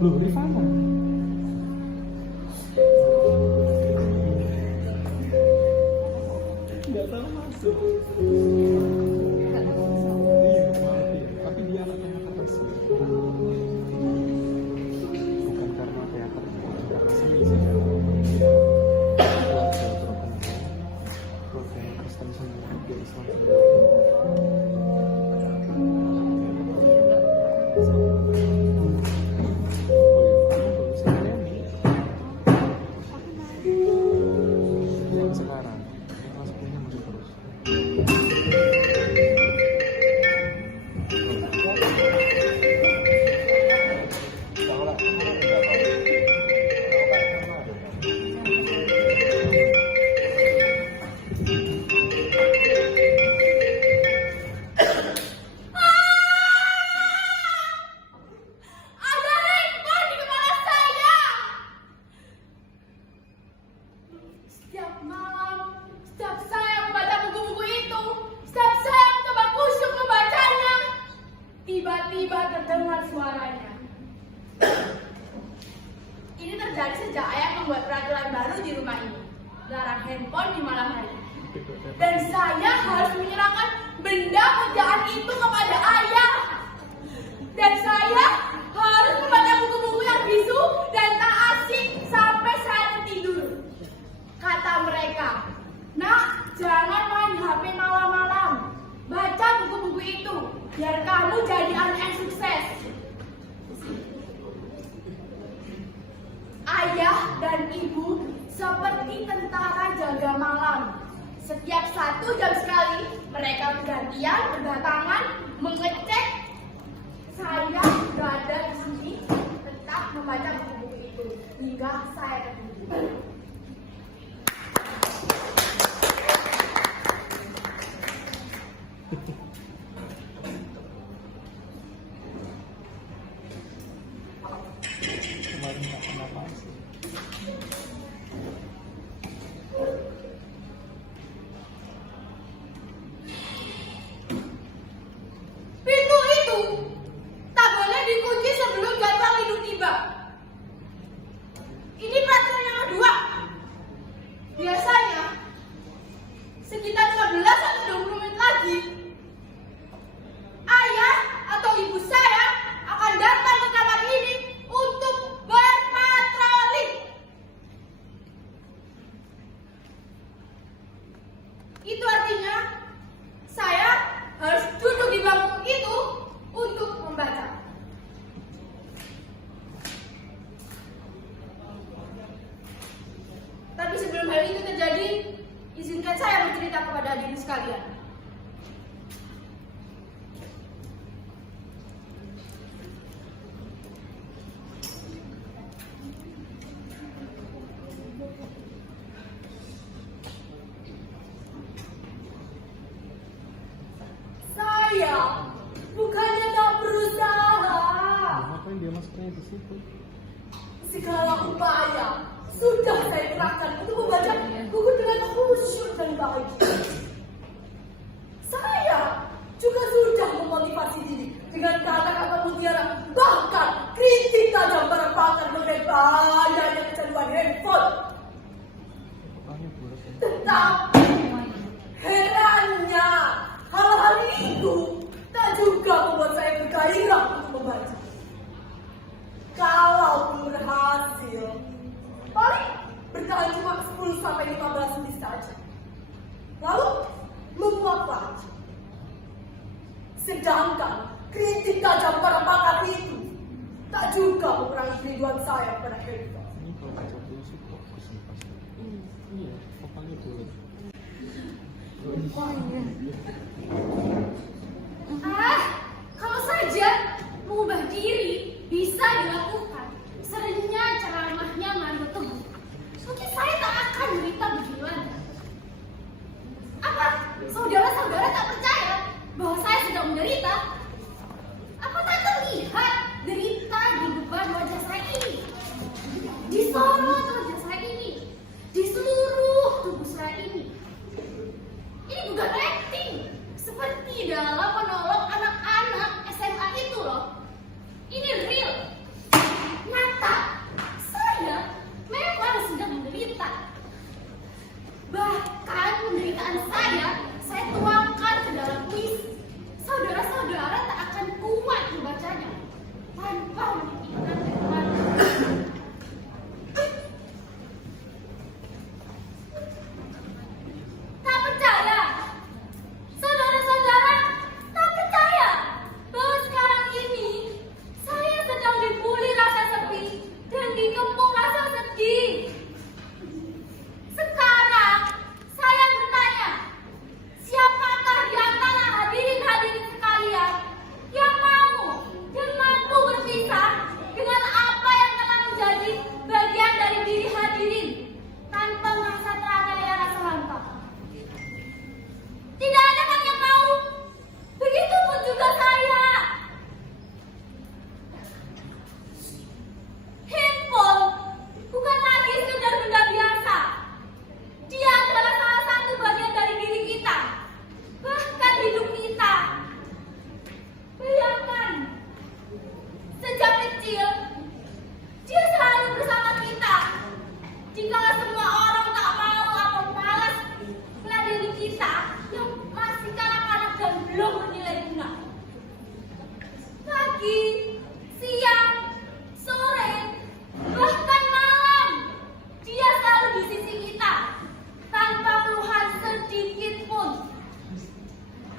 Loh, Rifana. Nggak salah masuk. Iya, tapi dia anaknya atas. Bukan karena teater, juga seni sih. Program Kristen semua, dia Islam semua. Tiba-tiba terdengar suaranya. Ini terjadi sejak ayah membuat peraturan baru di rumah ini, larang handphone di malam hari. Dan saya harus menyerahkan benda kerjaan itu kepada ayah. Dan saya harus membaca buku-buku yang bisu dan tak asik sampai saya tertidur. Kata mereka, "Nak, jangan main HP malam-malam. Baca buku-buku itu, biar kamu jadi anak yang sukses." Ayah dan ibu seperti tentara jaga malam. Setiap 1 jam sekali, mereka bergantian berdatangan mengecek saya berada di sini, tetap membaca buku-buku itu hingga saya tertidur. Kemarin nggak kenapa sih. Pintu itu tak boleh dikunci sebelum jadwal itu tiba. Ini peraturan yang kedua. Biasanya sekitar 15 atau 20 menit lagi, ayah atau ibu saya akan datang ke kamar ini untuk berpatroli. Itu artinya saya harus duduk di bangku itu untuk membaca. Tapi sebelum hal itu terjadi, izinkan saya bercerita kepada hadirin sekalian. Saya bukannya tak berusaha. Ngapain dia masuknya di situ? Segala upaya sudah saya kerahkan untuk membaca buku dengan khusyuk dan bahagia. Saya juga sudah memotivasi diri dengan kata-kata mutiara, bahkan kritik tajam para pakar mengenai bahayanya kecanduan handphone. Pokoknya bulat ya. Tetapi herannya hal-hal itu tak juga membuat saya bergairah untuk membaca. Kalau berhasil, paling bertahan cuma 10-15 menit saja. Lalu membuat lagi. Sedangkan kritik tajam para pakar itu tak juga mengurangi kerinduan saya pada handphone. Ini kalau baca dulu sih fokus nih pasti. Iya, pokoknya bulat. Kalau saja mengubah diri bisa dilakukan, seringnya ceramahnya ngandung teguh, mungkin saya tak akan derita beginian. Apa saudara-saudara tak percaya bahwa saya sedang menderita? Apa tak terlihat derita di beban wajah saya ini, di sorot wajah saya ini, di seluruh tubuh saya ini? Ini bukan acting, seperti dalam menolong anak-anak SMA itu loh. Ini real. kecil, dia selalu bersama kita. Jika semua orang tak mau atau malas meladeni kita yang masih kanak-kanak dan belum bernilai guna. Pagi, siang, sore, bahkan malam, dia selalu di sisi kita tanpa keluhan sedikit pun.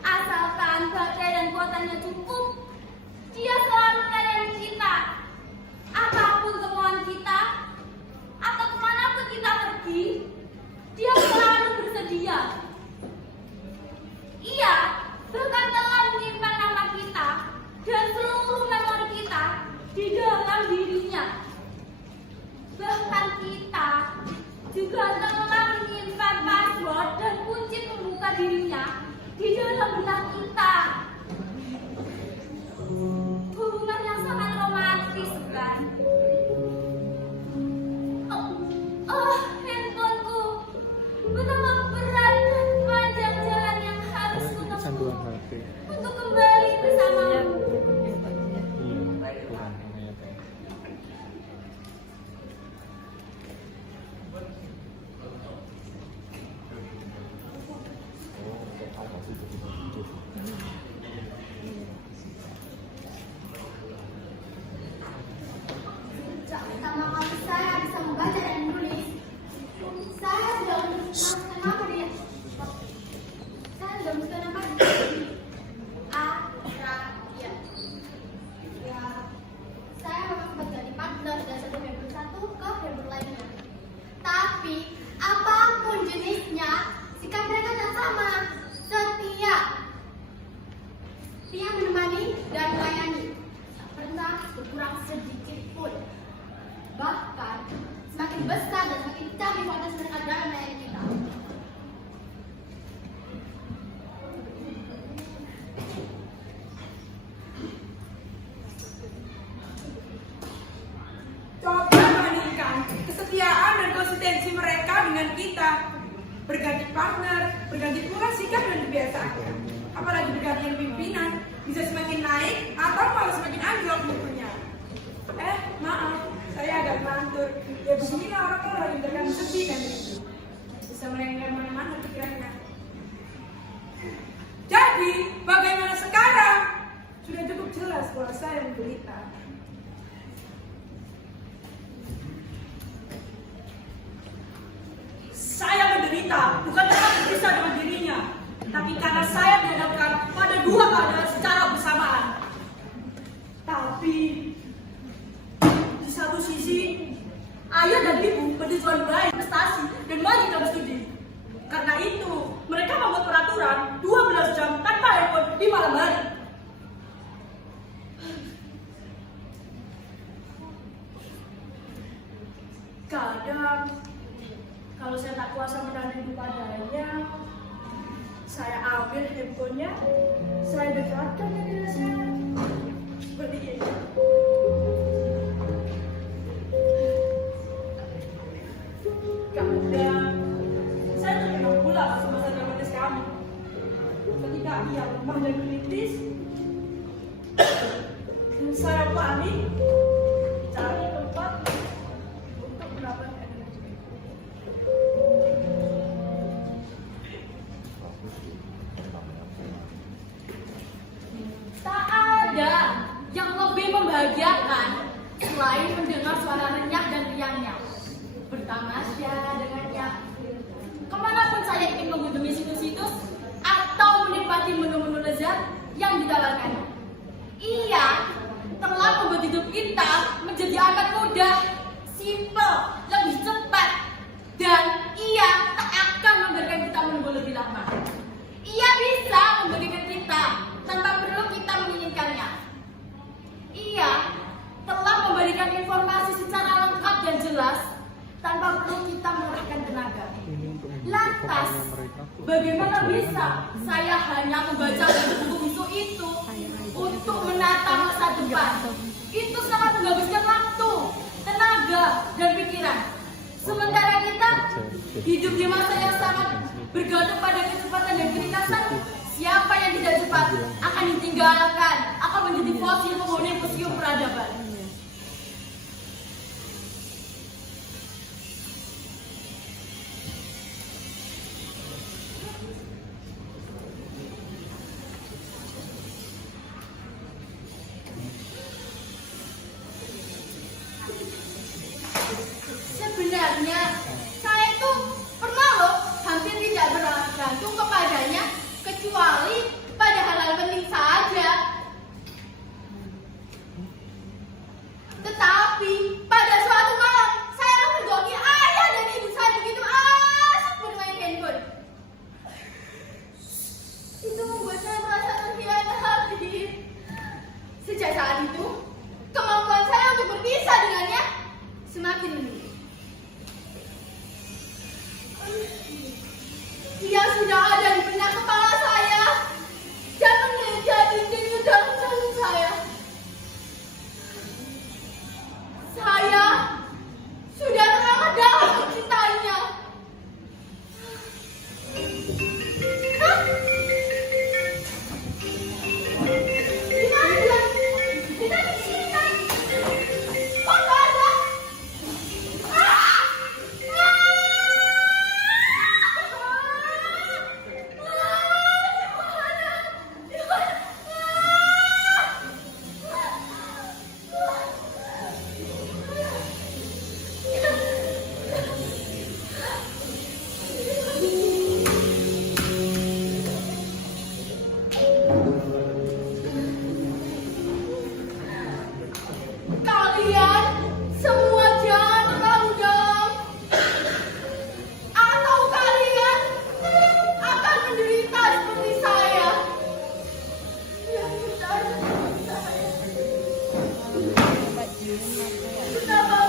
Asalkan baterai dan kuotanya cukup, dia selalu melayani kita. Apapun kemauan kita, atau kemanapun kita pergi, dia selalu bersedia. Ia bahkan telah menyimpan nama kita dan seluruh memori kita di dalam dirinya. Bahkan kita juga telah menyimpan password dan kunci pembuka dirinya di dalam benak kita. Hubungan yang sangat romantis, kan? Handphoneku, betapa berat dan panjang jalan yang harus Sanduan kutempuh HP. untuk kembali bersamamu. Iya, kurang namanya teh. Sejak pertama kali saya bisa membaca dan menulis, saya sudah menemukan nama dia. Saya sudah menemukan nama dia. Araya. Ya, saya memang sempat jadi partner dari satu member satu ke member lainnya. Tapi apapun jenisnya, sikap mereka tak sama. Setia. Setia menemani dan melayani. Tak pernah berkurang sedikit pun. Bahkan semakin besar dan semakin canggih kualitas mereka dalam melayani kita. Coba bandingkan kesetiaan dan konsistensi mereka dengan kita. Berganti partner, berganti pula sikap dan kebiasaan. Apalagi berganti pimpinan, bisa semakin naik atau malah semakin anjlok mutunya. Maaf, saya agak melantur. Ya beginilah orang-orang yang terkadang sedih dan rindu. Bisa melenggang mana-mana pikirannya. Jadi, bagaimana sekarang? Sudah cukup jelas bahwa saya menderita. Saya menderita bukan karena terpisah dengan dirinya, tapi karena saya dihadapkan pada dua keadaan secara bersamaan. Tapi di satu sisi, ayah dan ibu bertujuan baik, prestasi, dan maju dalam studi. Karena itu, mereka membuat peraturan 12 jam tanpa handphone di malam hari. Kadang kalau saya tak kuasa menahan rindu padanya, saya ambil handphonenya, saya dekatkan ke diri saya. Seperti ini. Kadang saya terkenal pula masa dramatis kami. Ketika ia lemah dan kritis, dan saya panik, cari tempat untuk mendapatkan energi. Tak ada yang lebih membahagiakan selain mendengar suara renyah dan riangnya. Bertamasya dengannya. Kemanapun saya ingin mengunjungi situs-situs atau menikmati menu-menu lezat yang ditawarkannya. Ia telah membuat hidup kita menjadi amat mudah, simpel, lebih cepat, dan ia tak akan membiarkan kita menunggu lebih lama. Ia bisa memberikan kita tanpa perlu kita menginginkannya. Ia telah memberikan informasi secara lengkap dan jelas tanpa perlu kita mengerahkan tenaga. Ini untuk Lantas, bagaimana bisa saya hanya membaca buku bisu itu untuk menata masa depan? Itu sangat menghabiskan waktu, tenaga, dan pikiran. Sementara kita hidup di masa yang sangat bergantung pada kecepatan dan keringkasan. Siapa yang tidak cepat akan ditinggalkan, akan menjadi fosil penghuni museum peradaban. itu, kemampuan saya untuk berpisah dengannya semakin meningkat. Dia sudah ada di benak kepala saya dan menjadi denyut dalam jantung saya. Saya sudah teramat dalam mencintainya. Hah? Di mana dia? Kita di sini kan? Kok nggak ada? Ah! Kalian semua jangan terlalu dalam, atau kalian akan menderita seperti saya. Yang berdarah seperti saya. Kenapa